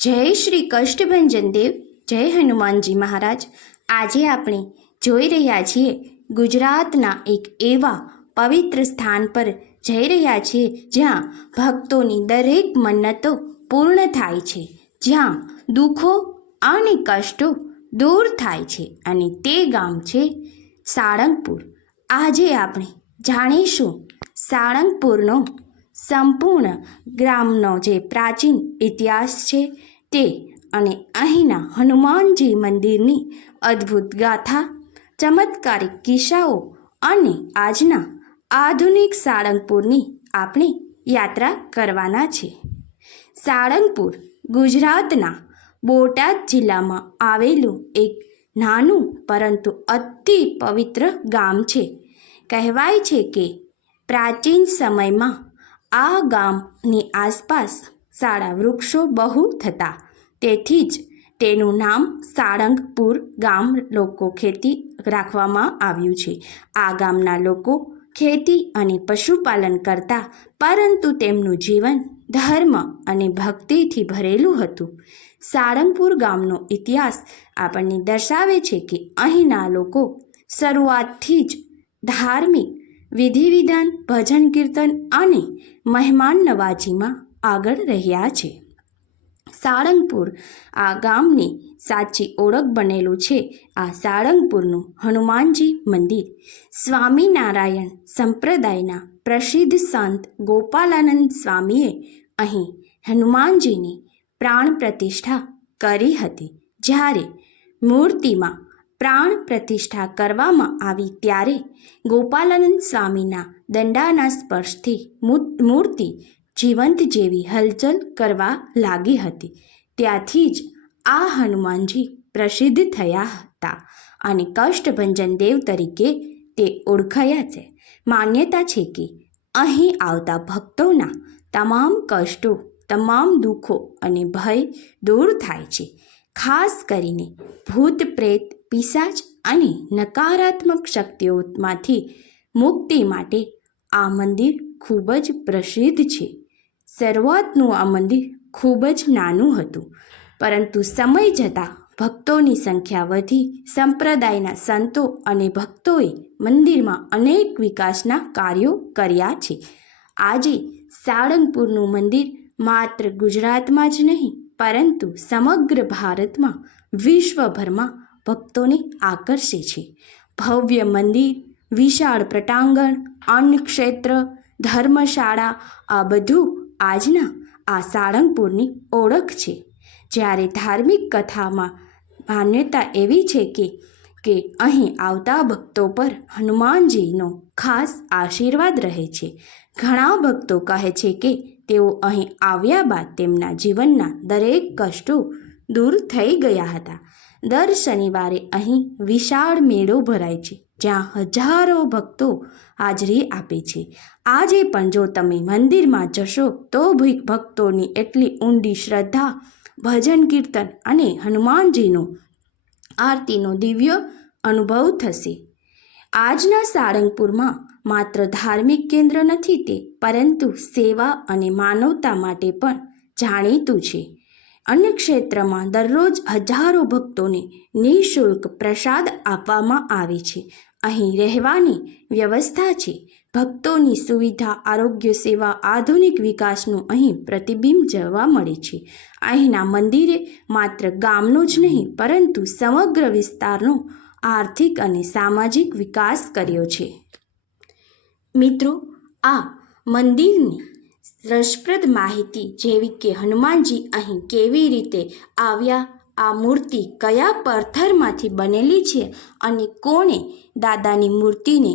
જય શ્રી કષ્ટભંજન દેવ જય હનુમાનજી મહારાજ. આજે આપણે જોઈ રહ્યા છીએ ગુજરાતના એક એવા પવિત્ર સ્થાન પર જઈ રહ્યા છીએ જ્યાં ભક્તોની દરેક મન્નતો પૂર્ણ થાય છે, જ્યાં દુઃખો અને કષ્ટો દૂર થાય છે અને તે ગામ છે સાળંગપુર. આજે આપણે જાણીશું સાળંગપુરનો સંપૂર્ણ ગ્રામનો જે પ્રાચીન ઇતિહાસ છે તે અને અહીંના હનુમાનજી મંદિરની અદ્ભુત ગાથા, ચમત્કારિક કિસ્સાઓ અને આજના આધુનિક સાળંગપુરની આપણે યાત્રા કરવાના છે. સાળંગપુર ગુજરાતના બોટાદ જિલ્લામાં આવેલું એક નાનું પરંતુ અતિ પવિત્ર ગામ છે. કહેવાય છે કે પ્રાચીન સમયમાં આ ગામની આસપાસ સાડા વૃક્ષો બહુ થતા. તેથી જ તેનું નામ સાળંગપુર ગામ લોકો ખેતી રાખવામાં આવ્યું છે. આ ગામના લોકો ખેતી અને પશુપાલન કરતા, પરંતુ તેમનું જીવન ધર્મ અને ભક્તિથી ભરેલું હતું. સાળંગપુર ગામનો ઇતિહાસ આપણને દર્શાવે છે કે અહીંના લોકો શરૂઆતથી જ ધાર્મિક વિધિ વિધાન ભજન કીર્તન અને મહેમાન નવાજીમાં આગળ રહ્યા છે. સાળંગપુર, આ ગામની સાચી ઓળખ બનેલું છે. આ સાળંગપુરનું હનુમાનજી મંદિર. સ્વામિનારાયણ સંપ્રદાયના પ્રસિદ્ધ સંત ગોપાલાનંદ સ્વામીએ અહીં હનુમાનજીની પ્રાણ પ્રતિષ્ઠા કરી હતી. જ્યારે મૂર્તિમાં પ્રાણ પ્રતિષ્ઠા કરવામાં આવી ત્યારે ગોપાલાનંદ સ્વામીના દંડાના સ્પર્શથી મૂર્તિ જીવંત જેવી હલચલ કરવા લાગી હતી. ત્યાંથી જ આ હનુમાનજી પ્રસિદ્ધ થયા હતા અને કષ્ટભંજન દેવ તરીકે તે ઓળખાયા છે. માન્યતા છે કે અહીં આવતા ભક્તોના તમામ કષ્ટો, તમામ દુઃખો અને ભય દૂર થાય છે. ખાસ કરીને ભૂત, પ્રેત, પિશાચ અને નકારાત્મક શક્તિઓમાંથી મુક્તિ માટે આ મંદિર ખૂબ જ પ્રસિદ્ધ છે. શરૂઆતનું આ મંદિર ખૂબ જ નાનું હતું, પરંતુ સમય જતાં ભક્તોની સંખ્યા વધી, સંપ્રદાયના સંતો અને ભક્તોએ મંદિરમાં અનેક વિકાસના કાર્યો કર્યા છે. આજે સાળંગપુરનું મંદિર માત્ર ગુજરાતમાં જ નહીં, પરંતુ સમગ્ર ભારતમાં વિશ્વભરમાં ભક્તોને આકર્ષે છે. ભવ્ય મંદિર, વિશાળ પ્રટાંગણ અન્નક્ષેત્ર, ધર્મશાળા, આ બધું આજના આ સાળંગપુરની ઓળખ છે. જ્યારે ધાર્મિક કથામાં માન્યતા એવી છે કે કે અહીં આવતા ભક્તો પર હનુમાનજીનો ખાસ આશીર્વાદ રહે છે. ઘણા ભક્તો કહે છે કે, તેઓ અહીં આવ્યા બાદ તેમના જીવનના દરેક કષ્ટો દૂર થઈ ગયા હતા. દર શનિવારે અહીં વિશાળ મેળો ભરાય છે. જ્યાં હજારો ભક્તો હાજરી આપે છે. આજે પણ જો તમે મંદિરમાં જશો, તો ભક્તોની એટલી ઊંડી શ્રદ્ધા, ભજન કીર્તન અને હનુમાનજીનો આરતીનો દિવ્ય અનુભવ થશે. આજના સાળંગપુરમાં માત્ર ધાર્મિક કેન્દ્ર નથી તે, પરંતુ સેવા અને માનવતા માટે પણ જાણીતું છે. અન્ય ક્ષેત્રમાં દરરોજ હજારો ભક્તોને નિઃશુલ્ક પ્રસાદ આપવામાં આવે છે. અહીં રહેવાની વ્યવસ્થા છે. ભક્તોની સુવિધા, આરોગ્ય સેવા, આધુનિક વિકાસનું અહીં પ્રતિબિંબ જોવા મળે છે. અહીંના મંદિરે માત્ર ગામનો જ નહીં, પરંતુ સમગ્ર વિસ્તારનો આર્થિક અને સામાજિક વિકાસ કર્યો છે. મિત્રો, આ મંદિરની રસપ્રદ માહિતી જેવી કે હનુમાનજી અહીં કેવી રીતે આવ્યા, આ મૂર્તિ કયા પથ્થરમાંથી બનેલી છે અને કોણે દાદાની મૂર્તિને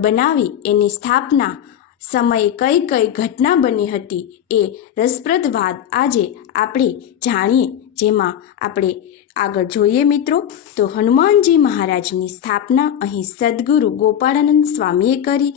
બનાવી એની સ્થાપના સમયે કઈ કઈ ઘટના બની હતી એ રસપ્રદ વાત આજે આપણે જાણીએ. જેમાં આપણે આગળ જોઈએ મિત્રો, તો હનુમાનજી મહારાજની સ્થાપના અહીં સદગુરુ ગોપાળાનંદ સ્વામીએ કરી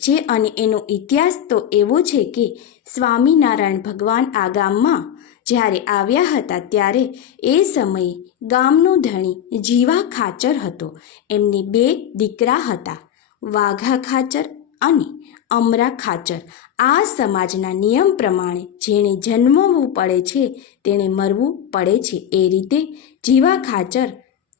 છે અને એનો ઇતિહાસ તો એવો છે કે સ્વામિનારાયણ ભગવાન આ ગામમાં જ્યારે આવ્યા હતા ત્યારે એ સમયે ગામનો ધણી જીવા ખાચર હતો. એમની બે દીકરા હતા, વાઘા ખાચર અને અમરા ખાચર. આ સમાજના નિયમ પ્રમાણે જેણે જન્મવું પડે છે, તેણે મરવું પડે છે. એ રીતે જીવા ખાચર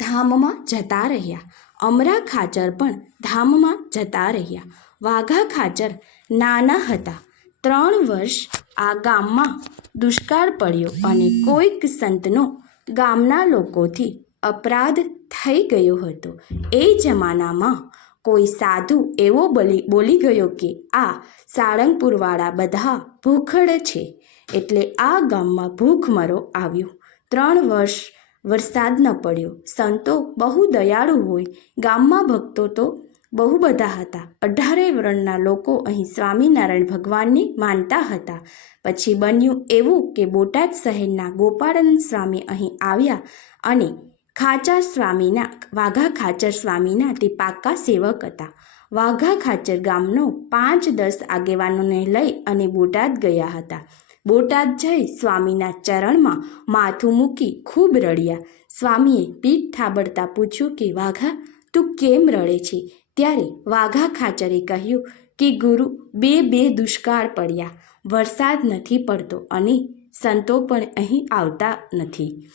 ધામમાં જતા રહ્યા. અમરા ખાચર પણ ધામમાં જતા રહ્યા. વાઘા ખાચર નાના હતા. ત્રણ વર્ષ આ ગામમાં દુષ્કાળ પડ્યો અને કોઈક સંતનો ગામના લોકોથી અપરાધ થઈ ગયો હતો. એ જમાનામાં કોઈ સાધુ એવો બોલી બોલી ગયો કે આ સાળંગપુરવાળા બધા ભૂખડ છે. એટલે આ ગામમાં ભૂખમરો આવ્યો. ત્રણ વર્ષ વરસાદ ન પડ્યો. સંતો બહુ દયાળુ હોય. ગામમાં ભક્તો તો બહુ બધા હતા. અઢારે વર્ણના લોકો અહીં સ્વામિનારાયણ ભગવાનને માનતા હતા. પછી બન્યું એવું કે બોટાદ શહેરના ગોપાળન સ્વામી અહીં આવ્યા અને ખાચર સ્વામીના, વાઘા ખાચર સ્વામીના તે પાક્કા સેવક હતા. વાઘા ખાચર ગામનો પાંચ દસ આગેવાનોને લઈ અને બોટાદ ગયા હતા. બોટાદ જઈ સ્વામીના ચરણમાં માથું મૂકી ખૂબ રડ્યા. સ્વામીએ પીઠ થાબડતા પૂછ્યું કે, વાઘા, તું કેમ રડે છે? ત્યારે વાઘા ખાચરે કહ્યું કે, ગુરુ, બે બે દુષ્કાળ પડ્યા. વરસાદ નથી પડતો અને સંતો પણ અહીં આવતા નથી.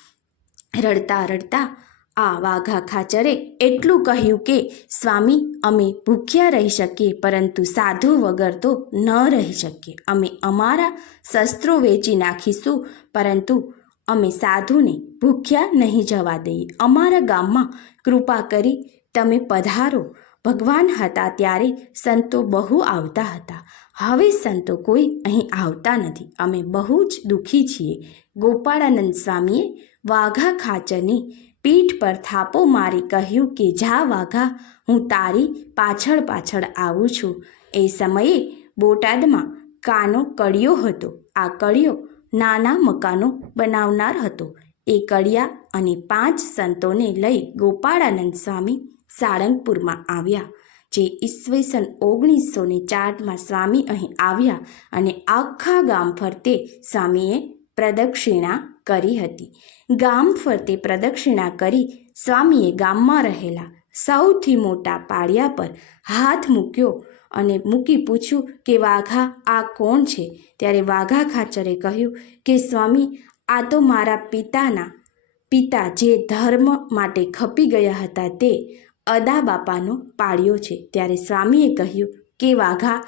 રડતા રડતા આ વાઘા ખાચરે એટલું કહ્યું કે, સ્વામી, અમે ભૂખ્યા રહી શકીએ, પરંતુ સાધુ વગર તો ન રહી શકીએ. અમે અમારા શસ્ત્રો વેચી નાખીશું, પરંતુ અમે સાધુને ભૂખ્યા નહીં જવા દઈએ. અમારા ગામમાં કૃપા કરી તમે પધારો. ભગવાન હતા ત્યારે સંતો બહુ આવતા હતા. હવે સંતો કોઈ અહીં આવતા નથી. અમે બહુ જ દુઃખી છીએ. ગોપાળાનંદ સ્વામીએ વાઘા ખાચરની પીઠ પર થાપો મારી કહ્યું કે, જા વાઘા, હું તારી પાછળ પાછળ આવું છું. એ સમયે બોટાદમાં કાનો કડિયો હતો. આ કડિયો નાના મકાનો બનાવનાર હતો. એ કડિયા અને પાંચ સંતોને લઈ ગોપાળાનંદ સ્વામી સાળંગપુરમાં આવ્યા, જે ઈસવીસન ઓગણીસો ને ચારમાં સ્વામી અહીં આવ્યા અને આખા ગામ ફરતે સ્વામીએ પ્રદક્ષિણા કરી હતી. ગામ ફરતે પ્રદક્ષિણા કરી સ્વામીએ ગામમાં રહેલા સૌથી મોટા પાળિયા પર હાથ મૂક્યો અને મૂકી પૂછ્યું કે, વાઘા, આ કોણ છે? ત્યારે વાઘા ખાચરે કહ્યું કે, સ્વામી, આ તો મારા પિતાના, પિતા જે ધર્મ માટે ખપી ગયા હતા તે અદા બાપાનો પાળ્યો છે. ત્યારે સ્વામીએ કહ્યું કે, વાઘા,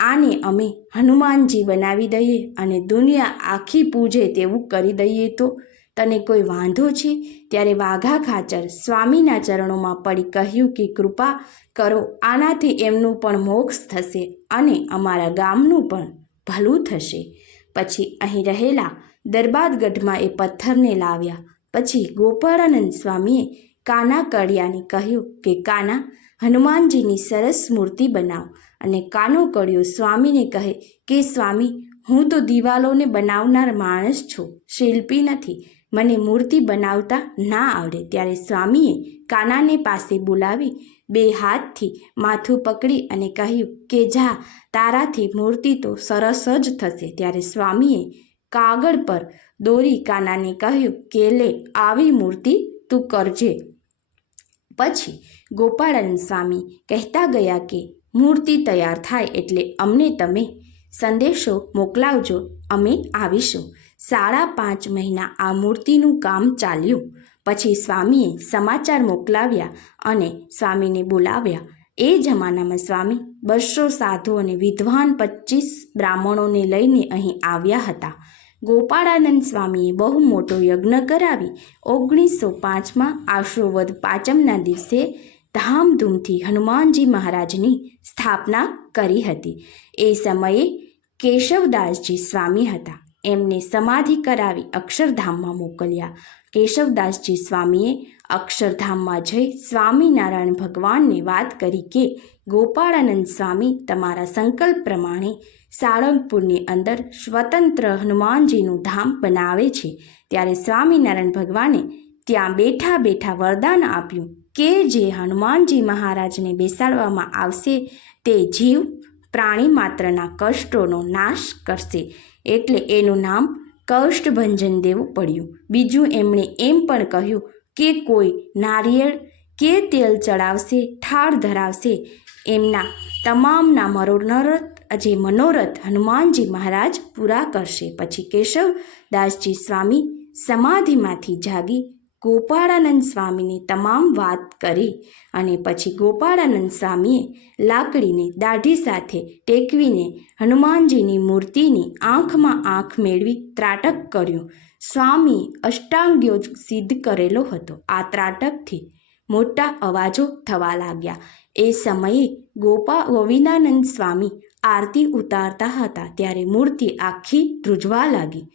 આને અમે હનુમાનજી બનાવી દઈએ અને દુનિયા આખી પૂજે તેવું કરી દઈએ તો તને કોઈ વાંધો છે? ત્યારે વાઘા ખાચર સ્વામીના ચરણોમાં પડી કહ્યું કે, કૃપા કરો, આનાથી એમનું પણ મોક્ષ થશે અને અમારા ગામનું પણ ભલું થશે. પછી અહીં રહેલા દરબાદગઢમાં એ પથ્થરને લાવ્યા. પછી ગોપાળાનંદ સ્વામીએ કાના કડિયાને કહ્યું કે, કાના, હનુમાનજીની સરસ મૂર્તિ બનાવ. અને કાનો કડિયો સ્વામીને કહે કે, સ્વામી, હું તો દિવાલોને બનાવનાર માણસ છું, શિલ્પી નથી. મને મૂર્તિ બનાવતા ના આવડે. ત્યારે સ્વામીએ કાનાને પાસે બોલાવી બે હાથથી માથું પકડી અને કહ્યું કે, જા, તારાથી મૂર્તિ તો સરસ જ થશે. ત્યારે સ્વામીએ કાગળ પર દોરી કાનાને કહ્યું કે, લે, આવી મૂર્તિ તું કરજે. પછી ગોપાળન સ્વામી કહેતા ગયા કે, મૂર્તિ તૈયાર થાય એટલે અમને તમે સંદેશો મોકલાવજો, અમે આવીશું. સાડા પાંચ મહિના આ મૂર્તિનું કામ ચાલ્યું. પછી સ્વામીએ સમાચાર મોકલાવ્યા અને સ્વામીને બોલાવ્યા. એ જમાનામાં સ્વામી બસો સાધુ અને વિદ્વાન પચીસ બ્રાહ્મણોને લઈને અહીં આવ્યા હતા. ગોપાળાનંદ સ્વામીએ બહુ મોટો યજ્ઞ કરાવી ઓગણીસો પાંચમાં આશ્રોવદ પાંચમના દિવસે ધામધૂમથી હનુમાનજી મહારાજની સ્થાપના કરી હતી. એ સમયે કેશવદાસજી સ્વામી હતા. એમને સમાધિ કરાવી અક્ષરધામમાં મોકલ્યા. કેશવદાસજી સ્વામીએ અક્ષરધામમાં જઈ સ્વામિનારાયણ ભગવાનને વાત કરી કે ગોપાળાનંદ સ્વામી તમારા સંકલ્પ પ્રમાણે સાળંગપુરની અંદર સ્વતંત્ર હનુમાનજીનું ધામ બનાવે છે. ત્યારે સ્વામિનારાયણ ભગવાને ત્યાં બેઠા બેઠા વરદાન આપ્યું કે જે હનુમાનજી મહારાજને બેસાડવામાં આવશે તે જીવ પ્રાણી માત્રના કષ્ટોનો નાશ કરશે. એટલે એનું નામ કષ્ટભંજન દેવું પડ્યું. બીજું એમણે એમ પણ કહ્યું કે કોઈ નારિયેળ કે તેલ ચડાવશે ઠાળ ધરાવશે એમના તમામના મનોરથ જે મનોરથ હનુમાનજી મહારાજ પૂરા કરશે. પછી કેશવદાસજી સ્વામી સમાધિમાંથી જાગી ગોપાળાનંદ સ્વામીને તમામ વાત કરી અને પછી ગોપાળાનંદ સ્વામીએ લાકડીને દાઢી સાથે ટેકવીને હનુમાનજીની મૂર્તિની આંખમાં આંખ મેળવી ત્રાટક કર્યું. સ્વામી અષ્ટાંગ્યો સિદ્ધ કરેલો હતો. આ ત્રાટકથી મોટા અવાજો થવા લાગ્યા. એ સમયે ગોપા ગોવિંદાનંદ સ્વામી આરતી ઉતારતા હતા ત્યારે મૂર્તિ આખી ધ્રુજવા લાગી.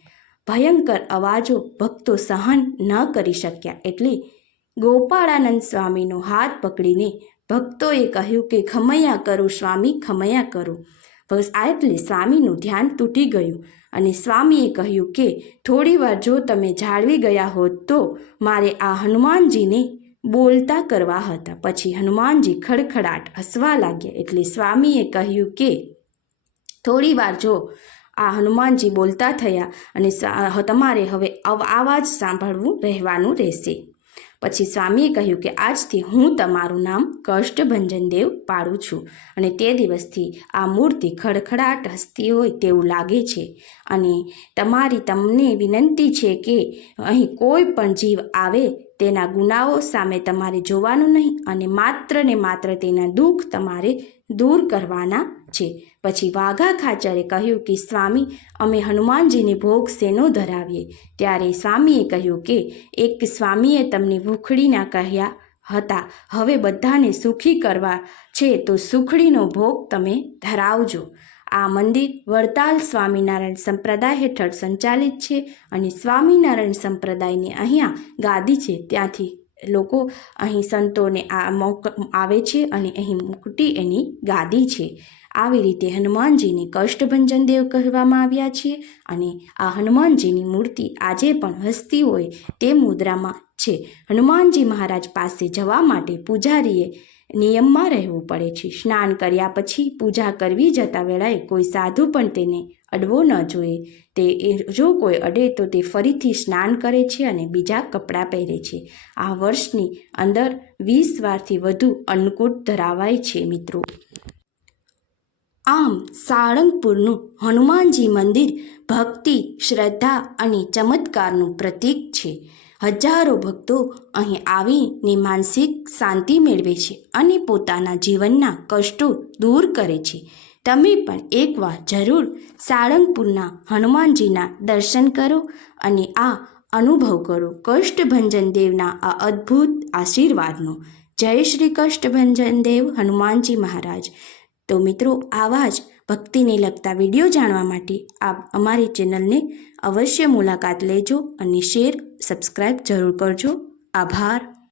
ભયંકર અવાજો ભક્તો સહન ન કરી શક્યા એટલે ગોપાળાનંદ સ્વામીનો હાથ પકડીને ભક્તોએ કહ્યું કે, ખમૈયા કરો સ્વામી, ખમૈયા કરો. બસ આ એટલે સ્વામીનું ધ્યાન તૂટી ગયું અને સ્વામીએ કહ્યું કે, થોડીવાર જો તમે જાળવી ગયા હોત તો મારે આ હનુમાનજીને બોલતા કરવા હતા. પછી હનુમાનજી ખડખડાટ હસવા લાગ્યા. એટલે સ્વામીએ કહ્યું કે, થોડી વાર જો, આ હનુમાનજી બોલતા થયા અને તમારે હવે આવાજ સાંભળવું રહેવાનું રહેશે. પછી સ્વામીએ કહ્યું કે, આજથી હું તમારું નામ કષ્ટભંજનદેવ પાડું છું અને તે દિવસથી આ મૂર્તિ ખડખડાટ હસતી હોય તેવું લાગે છે. અને તમારી તમને વિનંતી છે કે, અહીં કોઈ પણ જીવ આવે તેના ગુનાઓ સામે તમારે જોવાનું નહીં અને માત્ર ને માત્ર તેના દુઃખ તમારે દૂર કરવાના છે. પછી વાઘા ખાચરે કહ્યું કે, સ્વામી, અમે હનુમાનજીને ભોગ શેનો ધરાવીએ. ત્યારે સ્વામીએ કહ્યું કે, એક સ્વામીએ તમને ભૂખડીના કહ્યા હતા. હવે બધાને સુખી કરવા છે તો સુખડીનો ભોગ તમે ધરાવજો. આ મંદિર વડતાલ સ્વામિનારાયણ સંપ્રદાય હેઠળ સંચાલિત છે અને સ્વામિનારાયણ સંપ્રદાયની અહીંયા ગાદી છે. ત્યાંથી લોકો અહીં સંતોને આ મોક આવે છે અને અહીં મુકટી એની ગાદી છે. આવી રીતે હનુમાનજીને કષ્ટભંજન દેવ કહેવામાં આવ્યા છે અને આ હનુમાનજીની મૂર્તિ આજે પણ હસતી હોય તે મુદ્રામાં છે. હનુમાનજી મહારાજ પાસે જવા માટે પૂજારીએ નિયમમાં રહેવું પડે છે. સ્નાન કર્યા પછી પૂજા કરવી જતા વેળાએ કોઈ સાધુ પણ તેને અડવો ન જોઈએ. તે જો કોઈ અડે તો તે ફરીથી સ્નાન કરે છે અને બીજા કપડાં પહેરે છે. આ વર્ષની અંદર વીસ વારથી વધુ અન્નકૂટ ધરાવાય છે મિત્રો. આમ સાળંગપુરનું હનુમાનજી મંદિર ભક્તિ, શ્રદ્ધા અને ચમત્કારનું પ્રતીક છે. હજારો ભક્તો અહીં આવીને માનસિક શાંતિ મેળવે છે અને પોતાના જીવનના કષ્ટો દૂર કરે છે. તમે પણ એકવાર જરૂર સાળંગપુરના હનુમાનજીના દર્શન કરો અને આ અનુભવ કરો કષ્ટભંજન દેવના આ અદ્ભુત આશીર્વાદનો. જય શ્રી કષ્ટભંજન દેવ હનુમાનજી મહારાજ. તો મિત્રો, આવા જ ભક્તિને લગતા વીડિયો જાણવા માટે આપ અમારી ચેનલને અવશ્ય મુલાકાત લેજો અને શેર સબસ્ક્રાઈબ જરૂર કરજો. આભાર.